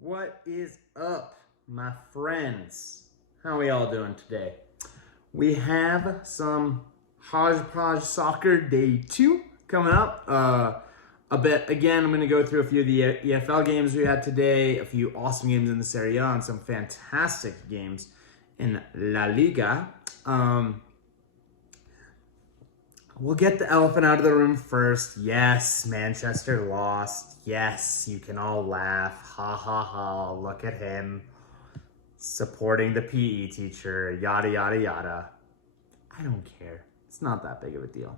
What is up, my friends? How are we all doing today? We have some Hodgepodge Soccer Day 2 coming up. I'm going to go through a few of the EFL games we had today, a few awesome games in the Serie A, and some fantastic games in La Liga. We'll get the elephant out of the room first. Yes, Manchester lost. Yes, you can all laugh. Ha ha ha, look at him. Supporting the PE teacher, yada yada yada. I don't care. It's not that big of a deal.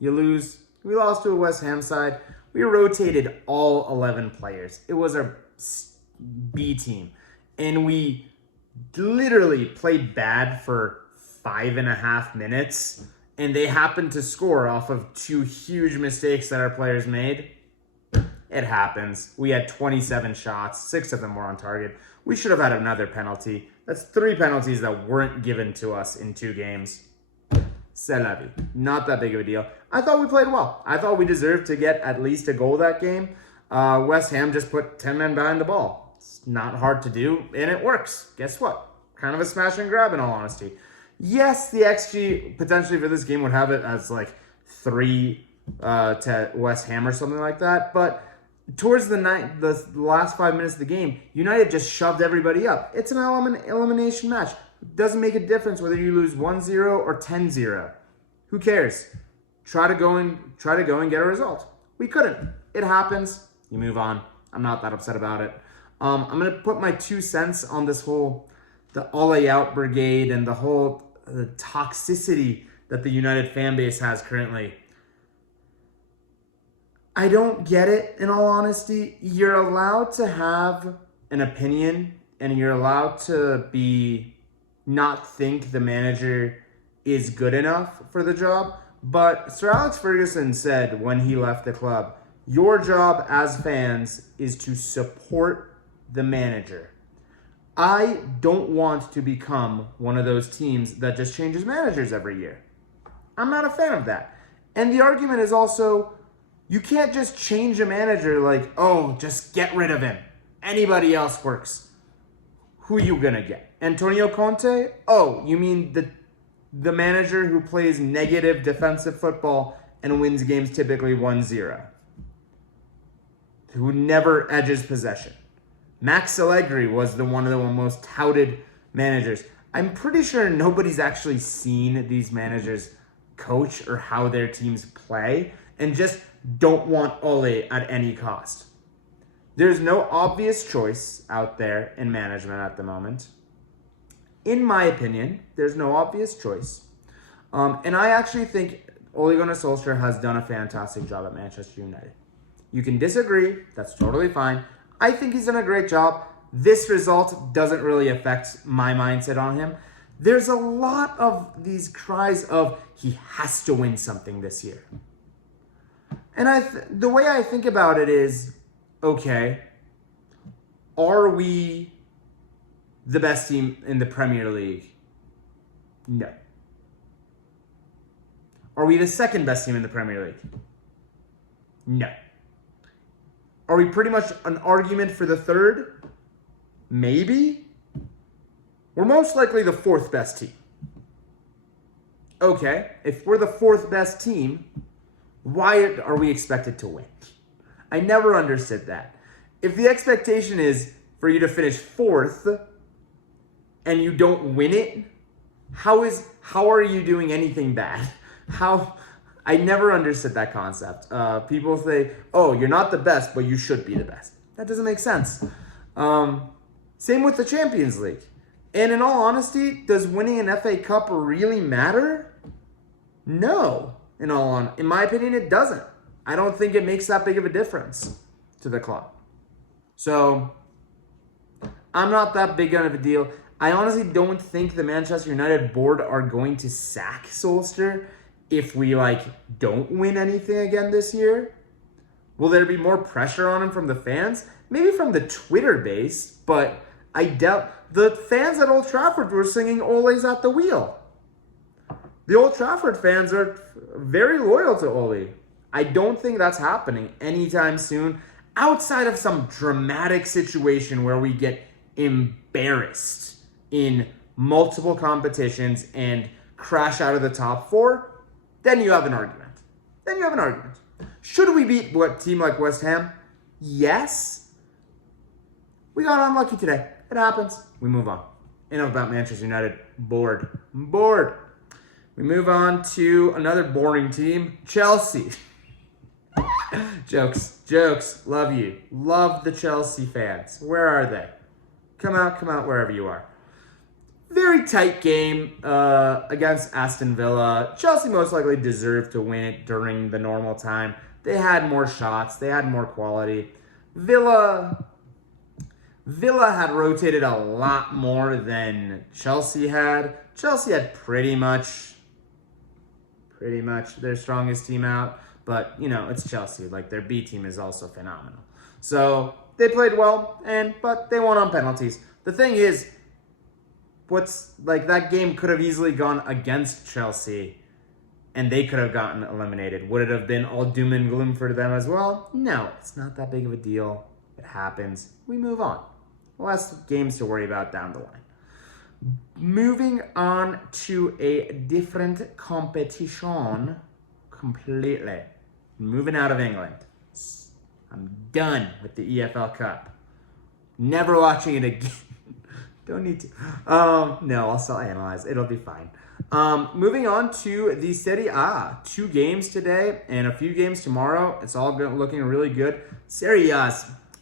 You lose. We lost to a West Ham side. We rotated all 11 players. It was our B team. And we literally played bad for 5.5 minutes. And they happened to score off of 2 huge mistakes that our players made. It happens. We had 27 shots. 6 of them were on target. We should have had another penalty. That's 3 penalties that weren't given to us in 2 games. C'est la vie. Not that big of a deal. I thought we played well. I thought we deserved to get at least a goal that game. West Ham just put 10 men behind the ball. It's not hard to do, and it works. Guess what? Kind of a smash and grab, in all honesty. Yes, the XG potentially for this game would have it as like 3 to West Ham or something like that. But towards the last 5 minutes of the game, United just shoved everybody up. It's an elimination match. It doesn't make a difference whether you lose 1-0 or 10-0. Who cares? Try to go and get a result. We couldn't. It happens. You move on. I'm not that upset about it. I'm gonna put my 2 cents on this whole the all out brigade and the toxicity that the United fan base has currently. I don't get it, in all honesty. You're allowed to have an opinion and you're allowed to not think the manager is good enough for the job. But Sir Alex Ferguson said when he left the club, your job as fans is to support the manager. I don't want to become one of those teams that just changes managers every year. I'm not a fan of that. And the argument is also, you can't just change a manager like, oh, just get rid of him. Anybody else works. Who you gonna get? Antonio Conte? Oh, you mean the manager who plays negative defensive football and wins games typically 1-0. Who never edges possession. Max Allegri was one of the most touted managers. I'm pretty sure nobody's actually seen these managers coach or how their teams play and just don't want Ole at any cost. There's no obvious choice out there in management at the moment. In my opinion, there's no obvious choice. And I actually think Ole Gunnar Solskjaer has done a fantastic job at Manchester United. You can disagree. That's totally fine. I think he's done a great job. This result doesn't really affect my mindset on him. There's a lot of these cries of he has to win something this year. And the way I think about it is, okay, are we the best team in the Premier League? No. Are we the second best team in the Premier League? No. Are we pretty much an argument for the third? Maybe. We're most likely the 4th best team. Okay, if we're the 4th best team, why are we expected to win? I never understood that. If the expectation is for you to finish 4th and you don't win it, how are you doing anything bad? I never understood that concept. People say, oh, you're not the best, but you should be the best. That doesn't make sense. Same with the Champions League. And in all honesty, does winning an FA Cup really matter? No. In my opinion, it doesn't. I don't think it makes that big of a difference to the club. So, I'm not that big of a deal. I honestly don't think the Manchester United board are going to sack Solskjaer if we don't win anything again this year. Will there be more pressure on him from the fans? Maybe from the Twitter base, but I doubt. The fans at Old Trafford were singing Ole's at the wheel. The Old Trafford fans are very loyal to Ole. I don't think that's happening anytime soon. outside of some dramatic situation where we get embarrassed in multiple competitions and crash out of the top 4, then you have an argument. Should we beat what team like West Ham? Yes. We got unlucky today. It happens. We move on. Enough about Manchester United. Bored. We move on to another boring team, Chelsea. Jokes. Love you. Love the Chelsea fans. Where are they? Come out wherever you are. Very tight game against Aston Villa. Chelsea most likely deserved to win it during the normal time. They had more shots. They had more quality. Villa had rotated a lot more than Chelsea had. Chelsea had pretty much their strongest team out. But, it's Chelsea. Like, their B team is also phenomenal. So, they played well, but they won on penalties. The thing is, that game could have easily gone against Chelsea, and they could have gotten eliminated. Would it have been all doom and gloom for them as well? No, it's not that big of a deal. It happens. We move on. Less games to worry about down the line. Moving on to a different competition completely. Moving out of England. I'm done with the EFL Cup. Never watching it again. Don't need to. No, I'll still analyze. It'll be fine. Moving on to the Serie A. 2 games today and a few games tomorrow. It's all looking really good. Serie A,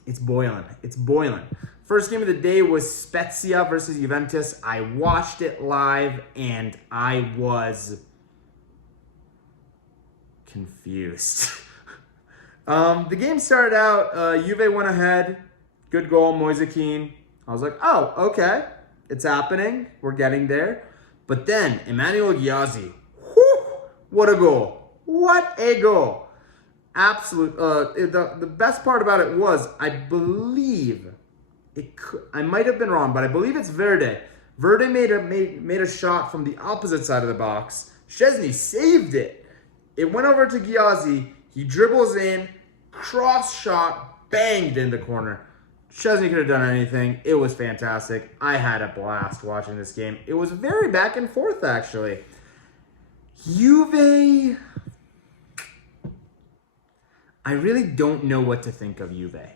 it's boiling. First game of the day was Spezia versus Juventus. I watched it live and I was confused. The game started out, Juve went ahead. Good goal, Moise Kean. I was like, oh, okay. It's happening. We're getting there. But then, Emmanuel Ghiazzi. Whew, what a goal. Absolute. The best part about it was, I believe, I might have been wrong, but I believe it's Verde. Verde made a shot from the opposite side of the box. Szczesny saved it. It went over to Ghiazzi. He dribbles in, cross shot, banged in the corner. Szczesny could have done anything. It was fantastic. I had a blast watching this game. It was very back and forth, actually. Juve, I really don't know what to think of Juve.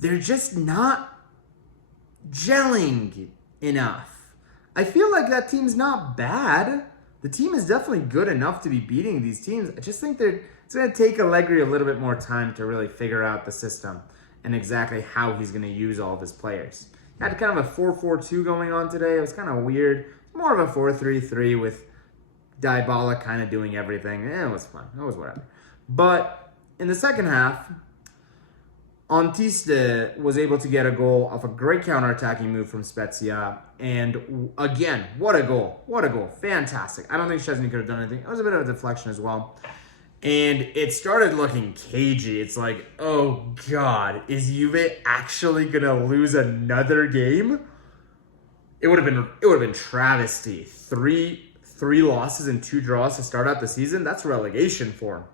They're just not gelling enough. I feel like that team's not bad. The team is definitely good enough to be beating these teams. I just think it's going to take Allegri a little bit more time to really figure out the system and exactly how he's going to use all of his players. He had kind of a 4-4-2 going on today. It was kind of weird. More of a 4-3-3 with Dybala kind of doing everything. It was fun. It was whatever. But in the second half, Antiste was able to get a goal off a great counter-attacking move from Spezia. And again, what a goal. Fantastic. I don't think Szczesny could have done anything. It was a bit of a deflection as well. And it started looking cagey. It's like, oh God, is Juve actually gonna lose another game? It would have been travesty. Three losses and 2 draws to start out the season. That's relegation form.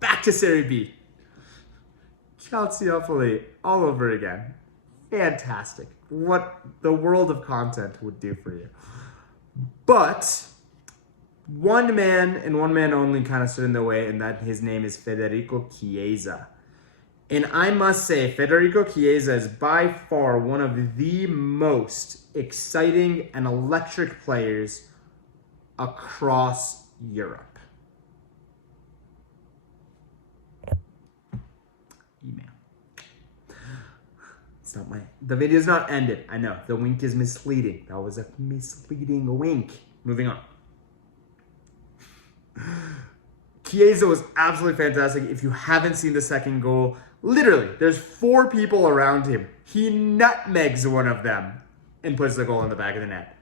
Back to Serie B. Chelsea hopefully all over again. Fantastic. What the world of content would do for you. But one man and one man only kind of stood in the way, and that his name is Federico Chiesa. And I must say, Federico Chiesa is by far one of the most exciting and electric players across Europe. Email. The video's not ended. I know, the wink is misleading. That was a misleading wink. Moving on. Chiesa was absolutely fantastic. If you haven't seen the second goal, literally, there's 4 people around him. He nutmegs one of them and puts the goal in the back of the net.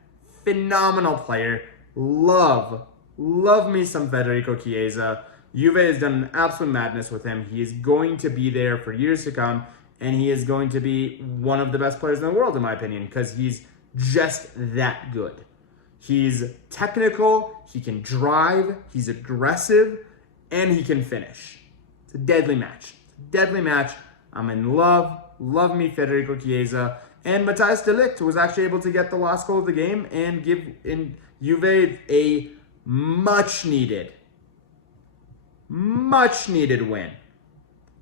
Phenomenal player. Love me some Federico Chiesa. Juve has done an absolute madness with him. He is going to be there for years to come, and he is going to be one of the best players in the world, in my opinion, because he's just that good. He's technical, he can drive, he's aggressive, and he can finish. It's a deadly match. I'm in love. Love me Federico Chiesa. And Matthijs de Ligt was actually able to get the last goal of the game and give in Juve a much needed win.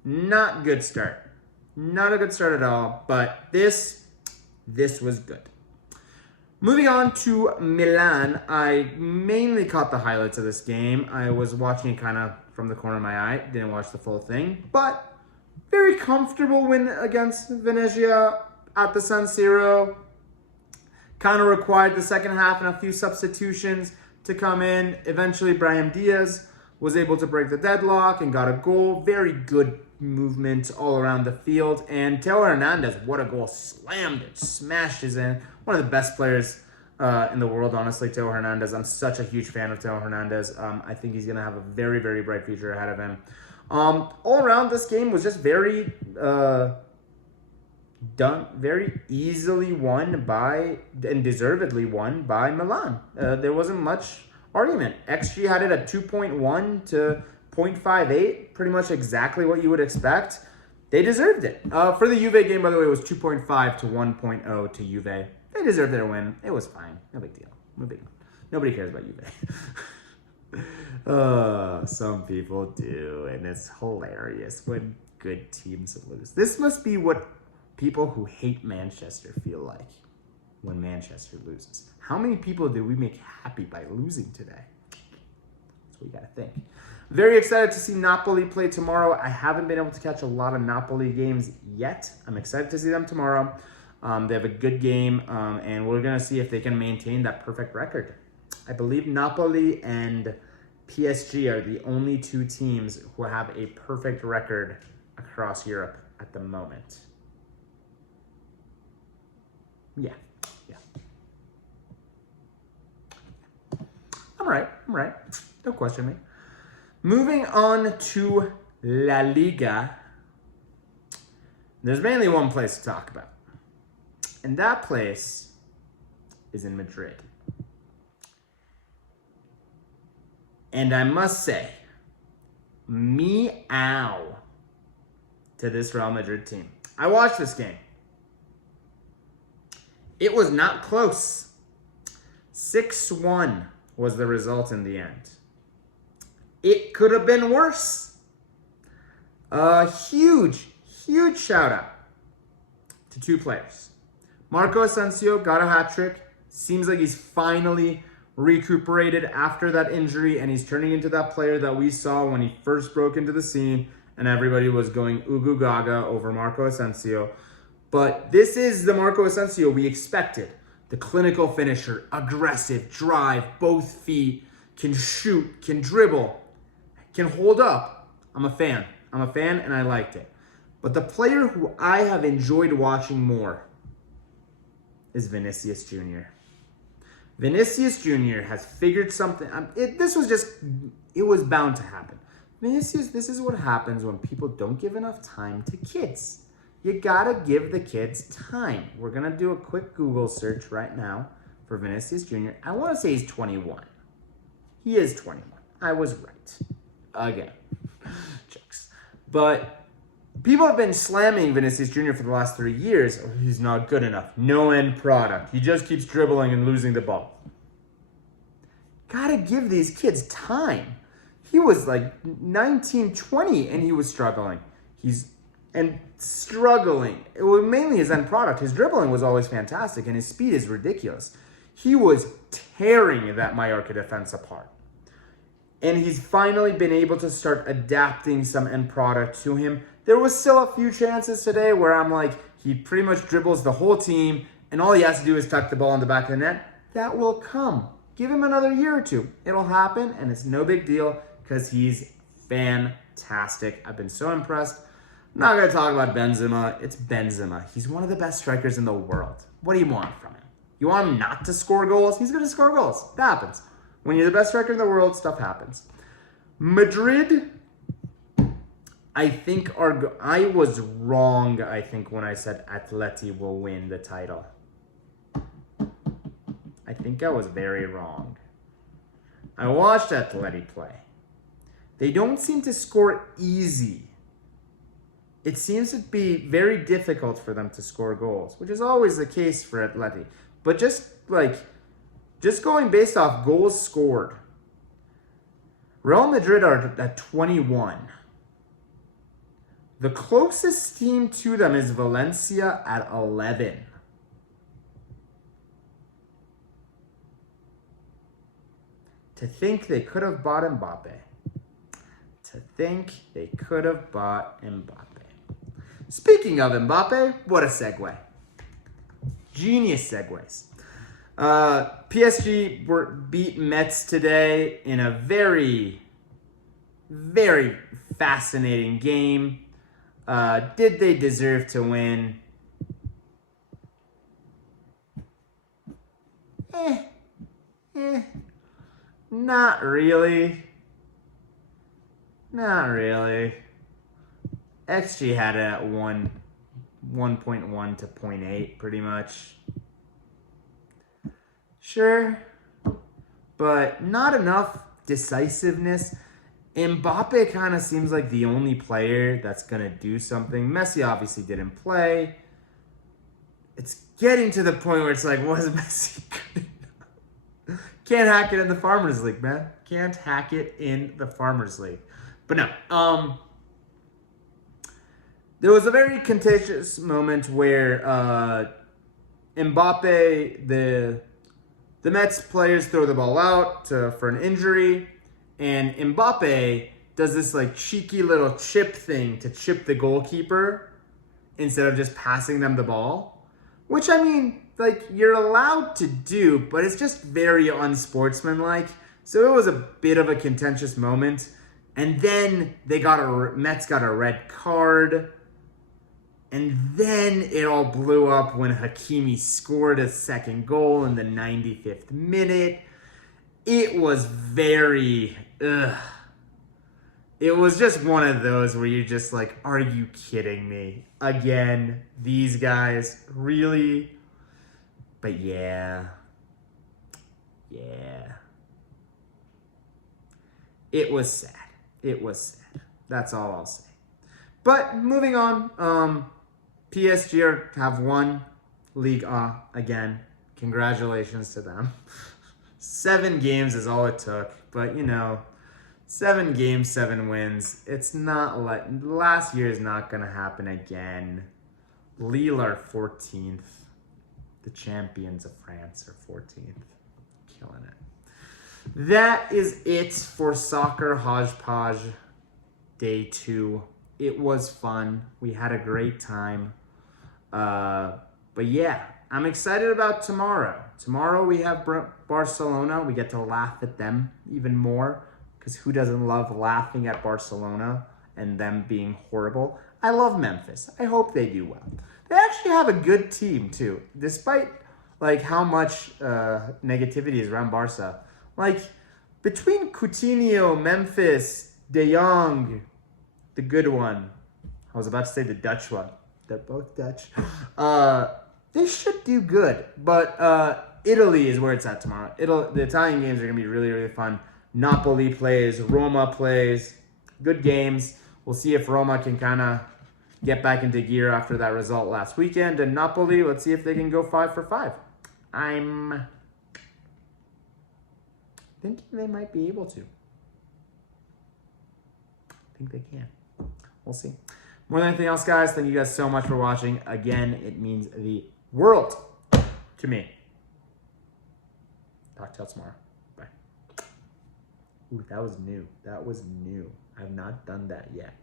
Not good start. Not a good start at all, but this was good. Moving on to Milan, I mainly caught the highlights of this game. I was watching it kind of from the corner of my eye, didn't watch the full thing, but very comfortable win against Venezia at the San Siro. Kind of required the second half and a few substitutions to come in. Eventually, Brahim Diaz was able to break the deadlock and got a goal. Very good movement all around the field. And Teo Hernandez, what a goal. Slammed it, smashed it in. One of the best players in the world, honestly, Teo Hernandez. I'm such a huge fan of Teo Hernandez. I think he's going to have a very, very bright future ahead of him. All around, this game was just very very easily won by, and deservedly won by Milan. There wasn't much argument. XG had it at 2.1 to 0.58, pretty much exactly what you would expect. They deserved it. For the Juve game, by the way, it was 2.5 to 1.0 to Juve. They deserved their win. It was fine. No big deal. Nobody cares about Juve. Some people do, and it's hilarious when good teams lose. This must be what people who hate Manchester feel like when Manchester loses. How many people do we make happy by losing today? That's what you gotta think. Very excited to see Napoli play tomorrow. I haven't been able to catch a lot of Napoli games yet. I'm excited to see them tomorrow. They have a good game, and we're gonna see if they can maintain that perfect record. I believe Napoli and PSG are the only two teams who have a perfect record across Europe at the moment. Yeah. I'm right. Don't question me. Moving on to La Liga. There's mainly one place to talk about. And that place is in Madrid. And I must say, meow to this Real Madrid team. I watched this game. It was not close. 6-1 was the result in the end. It could have been worse. A huge shout out to two players. Marco Asensio got a hat trick. Seems like he's finally recuperated after that injury, and he's turning into that player that we saw when he first broke into the scene and everybody was going ugu gaga over Marco Asensio. But this is the Marco Asensio we expected. The clinical finisher, aggressive, drive, both feet, can shoot, can dribble, can hold up. I'm a fan and I liked it. But the player who I have enjoyed watching more is Vinicius Jr. Vinicius Jr. has figured something. It was bound to happen. Vinicius, this is what happens when people don't give enough time to kids. You gotta give the kids time. We're gonna do a quick Google search right now for Vinicius Jr. I wanna say he's 21. He is 21. I was right. Again. Jokes. But people have been slamming Vinicius Jr. for the last 3 years. Oh, he's not good enough. No end product. He just keeps dribbling and losing the ball. Gotta give these kids time. He was like 19, 20 and he was struggling. Struggling. It was mainly his end product. His dribbling was always fantastic and his speed is ridiculous. He was tearing that Mallorca defense apart. And he's finally been able to start adapting some end product to him. There was still a few chances today where I'm like, he pretty much dribbles the whole team and all he has to do is tuck the ball in the back of the net. That will come. Give him another year or two. It'll happen and it's no big deal because he's fantastic. I've been so impressed. I'm not going to talk about Benzema. It's Benzema. He's one of the best strikers in the world. What do you want from him? You want him not to score goals? He's going to score goals. That happens. When you're the best striker in the world, stuff happens. Madrid, I was wrong, I think, when I said Atleti will win the title. I think I was very wrong. I watched Atleti play. They don't seem to score easy. it seems to be very difficult for them to score goals, which is always the case for Atleti. But just going based off goals scored, Real Madrid are at 21. The closest team to them is Valencia at 11. To think they could have bought Mbappe. To think they could have bought Mbappe. Speaking of Mbappe, what a segue. Genius segues. PSG beat Metz today in a very, very fascinating game. Did they deserve to win? Not really. Not really. XG had it at 1.1 to 0.8 pretty much. Sure. But not enough decisiveness. Mbappe kind of seems like the only player that's going to do something. Messi obviously didn't play. It's getting to the point where it's like, was Messi good enough? Can't hack it in the Farmers League, man. Can't hack it in the Farmers League. But no, there was a very contentious moment where Mbappe, the Mets players throw the ball out for an injury, and Mbappe does this like cheeky little chip thing to chip the goalkeeper instead of just passing them the ball, which I mean, like you're allowed to do, but it's just very unsportsmanlike. So it was a bit of a contentious moment. And then Mets got a red card. And then it all blew up when Hakimi scored a second goal in the 95th minute. It was very, It was just one of those where you're just like, are you kidding me? Again, these guys, really? But yeah. It was sad. It was sad. That's all I'll say. But moving on, PSG have won Liga again. Congratulations to them. 7 games is all it took. But, 7 games, 7 wins. It's not like last year is not going to happen again. Lille are 14th. The champions of France are 14th. Killing it. That is it for Soccer Hodgepodge Day 2. It was fun. We had a great time. But yeah, I'm excited about tomorrow. Tomorrow we have Barcelona. We get to laugh at them even more, because who doesn't love laughing at Barcelona and them being horrible? I love Memphis. I hope they do well. They actually have a good team too, despite like how much negativity is around Barca. Like between Coutinho, Memphis, De Jong, the good one. I was about to say the Dutch one. They're both Dutch. They should do good. But Italy is where it's at tomorrow. The Italian games are going to be really, really fun. Napoli plays. Roma plays. Good games. We'll see if Roma can kind of get back into gear after that result last weekend. And Napoli, let's see if they can go 5 for 5. I'm thinking they might be able to. I think they can. We'll see. More than anything else, guys, thank you guys so much for watching. Again, it means the world to me. Talk to y'all tomorrow. Bye. Ooh, that was new. I've not done that yet.